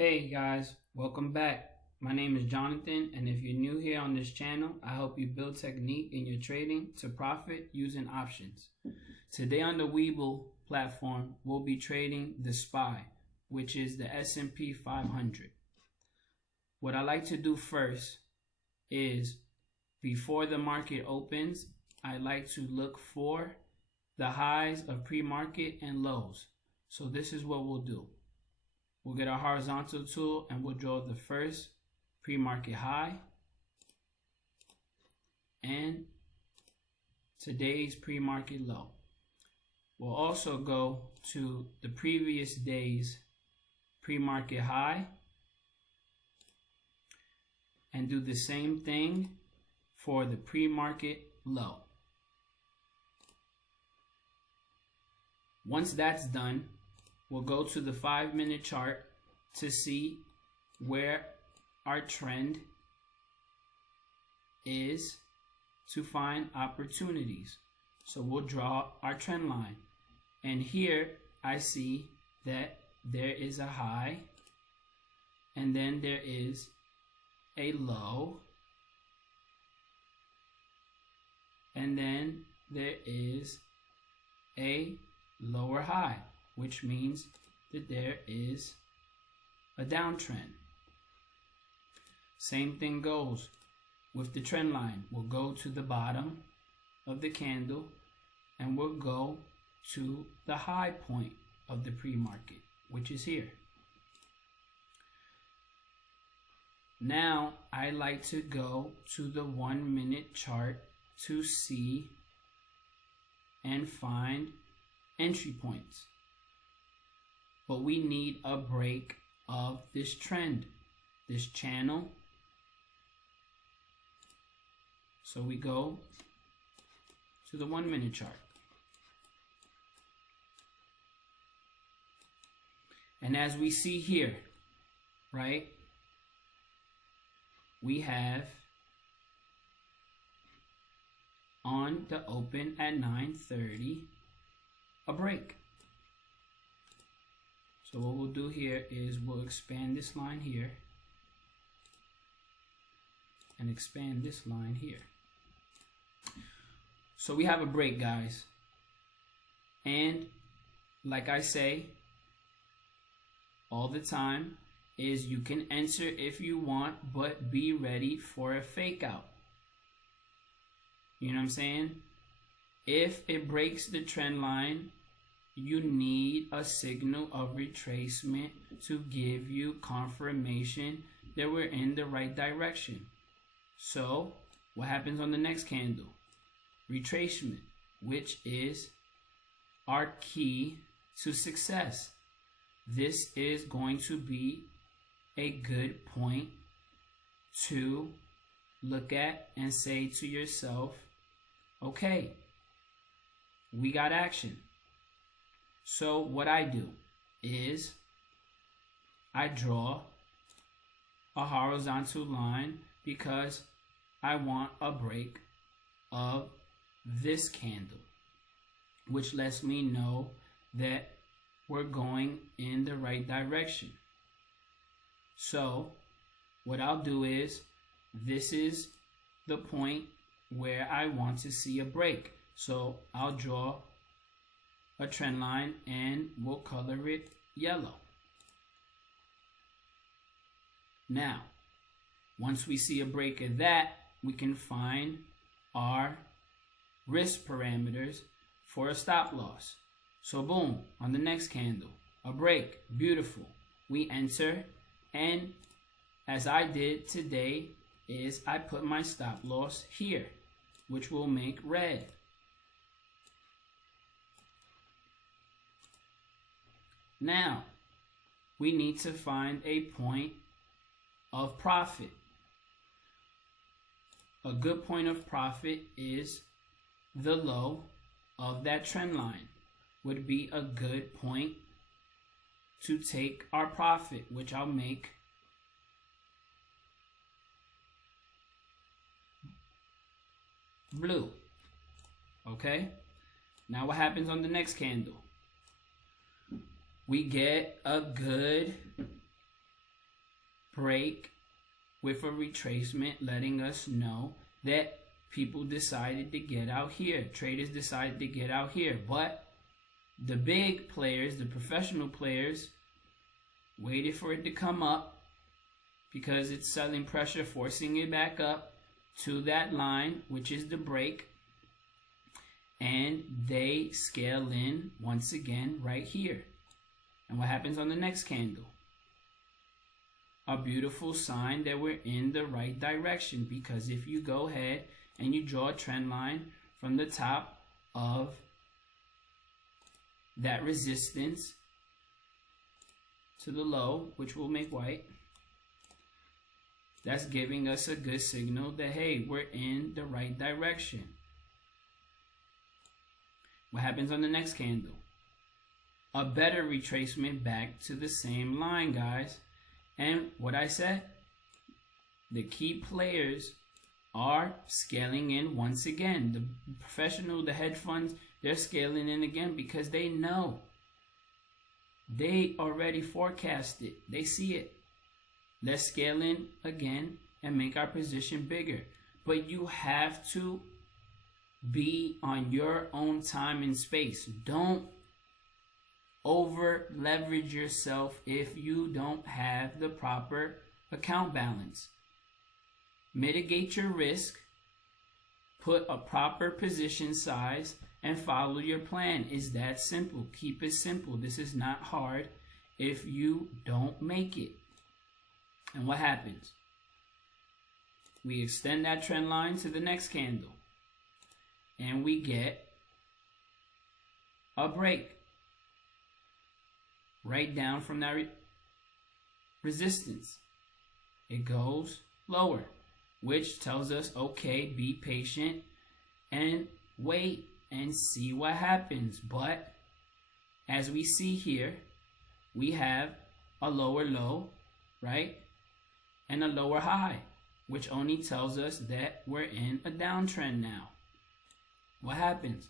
Hey guys, welcome back. My name is Jonathan, and if you're new here on this channel, I help you build technique in your trading to profit using options. Today on the Webull platform, we'll be trading the SPY, which is the S&P 500. What I like to do first is, before the market opens, I like to look for the highs of pre-market and lows. So this is what we'll do. We'll get our horizontal tool and we'll draw the first pre-market high and today's pre-market low. We'll also go to the previous day's pre-market high and do the same thing for the pre-market low. Once that's done, we'll go to the 5-minute chart to see where our trend is to find opportunities. So we'll draw our trend line. And here I see that there is a high and then there is a low and then there is a lower high, which means that there is a downtrend. Same thing goes with the trend line. We'll go to the bottom of the candle and we'll go to the high point of the pre-market, which is here. Now I like to go to the 1-minute chart to see and find entry points. But we need a break of this trend, this channel. So we go to the 1-minute chart. And as we see here, right, we have on the open at 9:30 a break. So what we'll do here is we'll expand this line here and expand this line here. So we have a break, guys. And like I say all the time, is you can enter if you want, but be ready for a fake out. You know what I'm saying? If it breaks the trend line, you need a signal of retracement to give you confirmation that we're in the right direction. So what happens on the next candle? Retracement, which is our key to success. This is going to be a good point to look at and say to yourself, okay, we got action. So what I do is I draw a horizontal line because I want a break of this candle, which lets me know that we're going in the right direction. So what I'll do is, this is the point where I want to see a break. So I'll draw a trend line and we'll color it yellow. Now, once we see a break of that, we can find our risk parameters for a stop loss. So boom, on the next candle, a break, beautiful. We enter, and as I did today, is I put my stop loss here, which will make red. Now, we need to find a point of profit. A good point of profit is the low of that trend line. Would be a good point to take our profit, which I'll make blue. Okay? Now what happens on the next candle? We get a good break with a retracement, letting us know that people decided to get out here. Traders decided to get out here. But the big players, the professional players, waited for it to come up because it's selling pressure, forcing it back up to that line, which is the break. And they scale in once again right here. And what happens on the next candle? A beautiful sign that we're in the right direction, because if you go ahead and you draw a trend line from the top of that resistance to the low, which will make white, that's giving us a good signal that, hey, we're in the right direction. What happens on the next candle? A better retracement back to the same line, guys. And what I said, the key players are scaling in once again. The professional, the hedge funds, they're scaling in again because they know. They already forecast it. They see it. Let's scale in again and make our position bigger. But you have to be on your own time and space. Don't over leverage yourself if you don't have the proper account balance. Mitigate your risk, put a proper position size, and follow your plan. It's that simple. Keep it simple. This is not hard if you don't make it. And what happens? We extend that trend line to the next candle, and we get a break right down from that resistance. It goes lower, which tells us, okay, be patient and wait and see what happens. But as we see here, we have a lower low, right? And a lower high, which only tells us that we're in a downtrend now. What happens?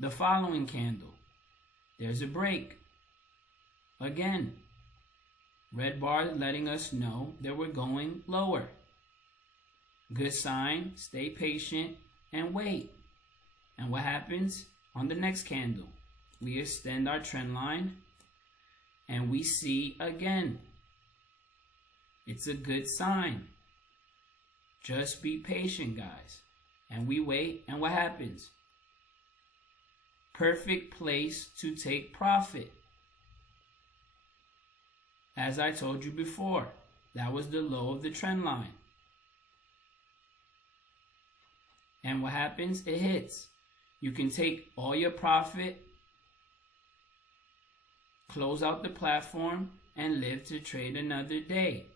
The following candle, there's a break. Again, red bar letting us know that we're going lower. Good sign, stay patient and wait. And what happens on the next candle? We extend our trend line and we see again. It's a good sign. Just be patient, guys. And we wait, and what happens? Perfect place to take profit. As I told you before, that was the low of the trend line. And what happens? It hits. You can take all your profit, close out the platform, and live to trade another day.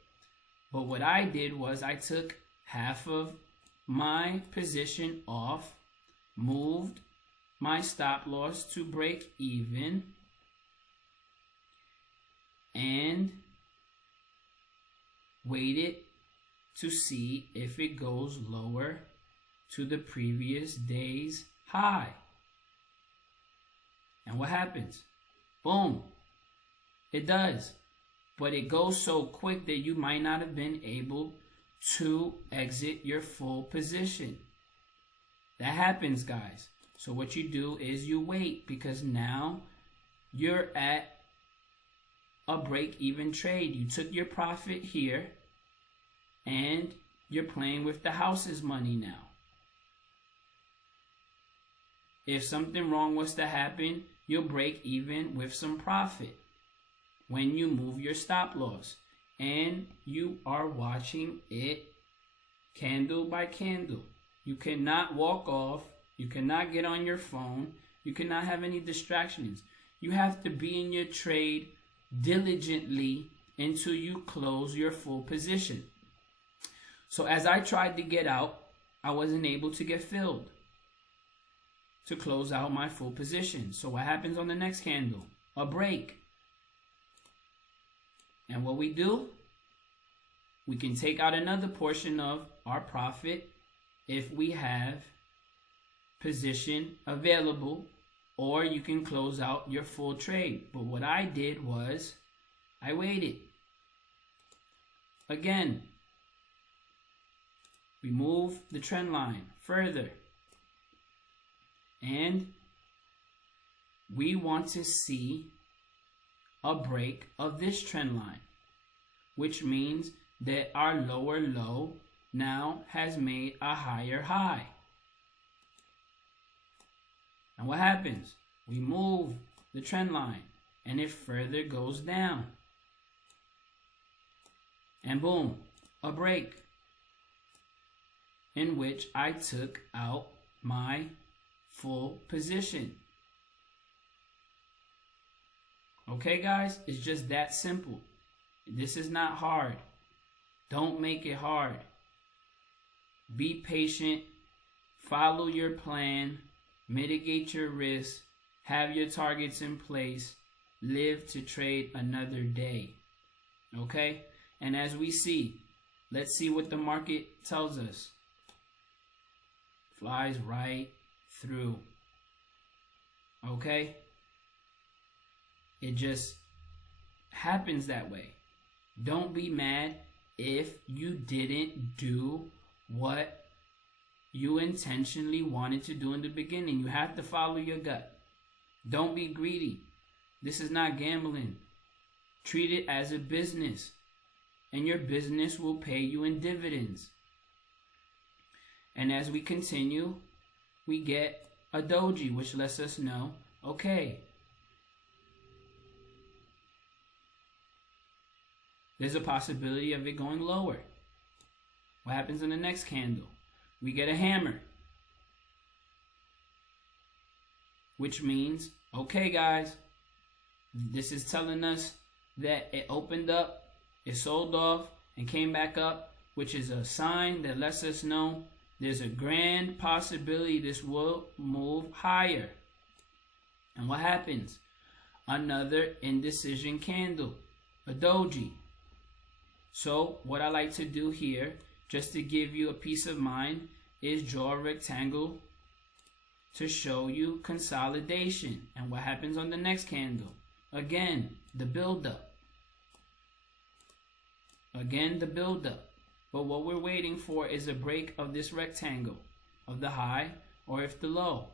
But what I did was I took half of my position off, moved my stop loss to break even, and waited to see if it goes lower to the previous day's high. And what happens? Boom. It does. But it goes so quick that you might not have been able to exit your full position. That happens, guys. So what you do is you wait, because now you're at a break-even trade. You took your profit here and you're playing with the house's money now. If something wrong was to happen, you'll break even with some profit when you move your stop loss. And you are watching it candle by candle. You cannot walk off. You cannot get on your phone. You cannot have any distractions. You have to be in your trade diligently until you close your full position. So as I tried to get out, I wasn't able to get filled to close out my full position. So what happens on the next candle? A break. And what we do, we can take out another portion of our profit if we have position available, or you can close out your full trade. But what I did was I waited. again. We move the trend line further. And we want to see a break of this trend line, which means that our lower low now has made a higher high. And what happens? We move the trend line and it further goes down. And boom, a break in which I took out my full position. Okay, guys, it's just that simple. This is not hard. Don't make it hard. Be patient, follow your plan, mitigate your risk, have your targets in place, live to trade another day. Okay? And as we see, let's see what the market tells us. Flies right through. Okay? It just happens that way. Don't be mad if you didn't do what you intentionally wanted to do in the beginning. You have to follow your gut. Don't be greedy. This is not gambling. Treat it as a business, and your business will pay you in dividends. And as we continue, we get a doji, which lets us know, okay, there's a possibility of it going lower. What happens in the next candle? We get a hammer, which means, okay, guys, this is telling us that it opened up, it sold off, and came back up, which is a sign that lets us know there's a grand possibility this will move higher. And what happens? Another indecision candle, a doji. So what I like to do here, just to give you a peace of mind, is draw a rectangle to show you consolidation. And what happens on the next candle? Again, the buildup. Again, the buildup. But what we're waiting for is a break of this rectangle, of the high, or if the low.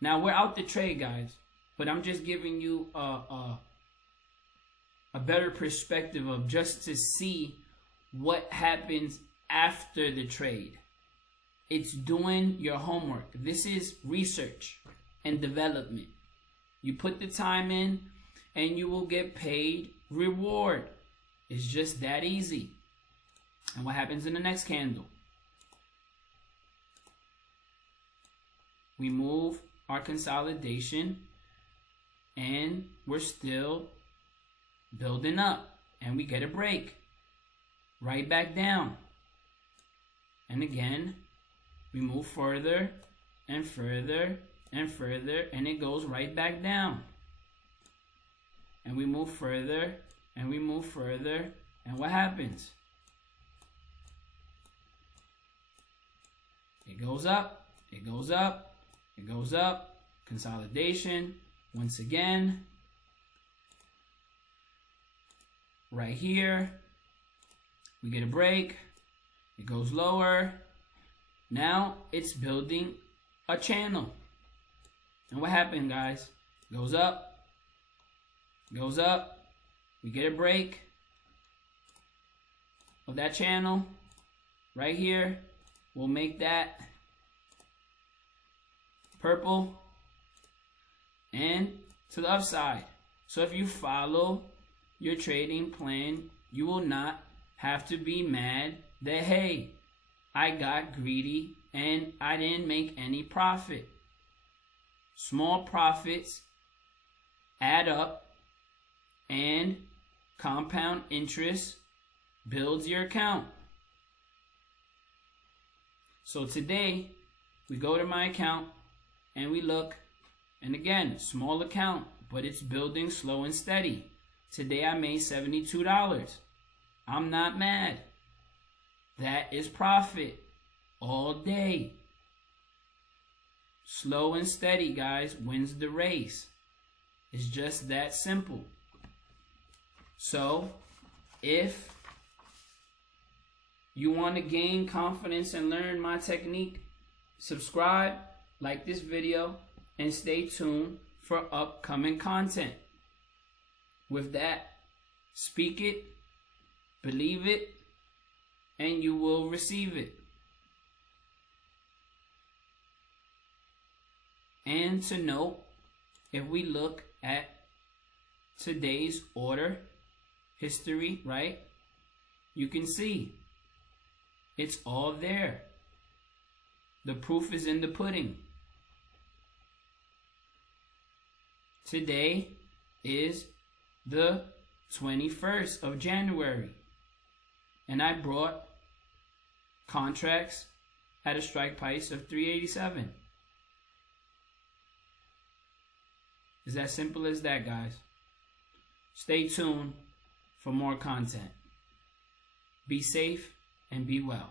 Now, we're out the trade, guys, but I'm just giving you a better perspective of just to see what happens after the trade. It's doing your homework. This is research and development. You put the time in and you will get paid reward. It's just that easy. And what happens in the next candle? We move our consolidation and we're still building up, and we get a break right back down. And again, we move further and further and further, and it goes right back down. And we move further and we move further, and what happens? It goes up, it goes up, it goes up. Consolidation once again. Right here, we get a break. It goes lower. Now it's building a channel. And what happened, guys? Goes up, goes up. We get a break of that channel right here. We'll make that purple and to the upside. So if you follow your trading plan, you will not have to be mad that, hey, I got greedy and I didn't make any profit. Small profits add up, and compound interest builds your account. So today, we go to my account and we look, and again, small account, but it's building slow and steady. Today I made $72. I'm not mad. That is profit all day. Slow and steady, guys, wins the race. It's just that simple. So, if You want to gain confidence and learn my technique? Subscribe, like this video, and stay tuned for upcoming content. With that, speak it, believe it, and you will receive it. And to note, if we look at today's order history, right, you can see it's all there. The proof is in the pudding. Today is the 21st of January, and I brought contracts at a strike price of 387. It's as simple as that, guys. Stay tuned for more content. Be safe and be well.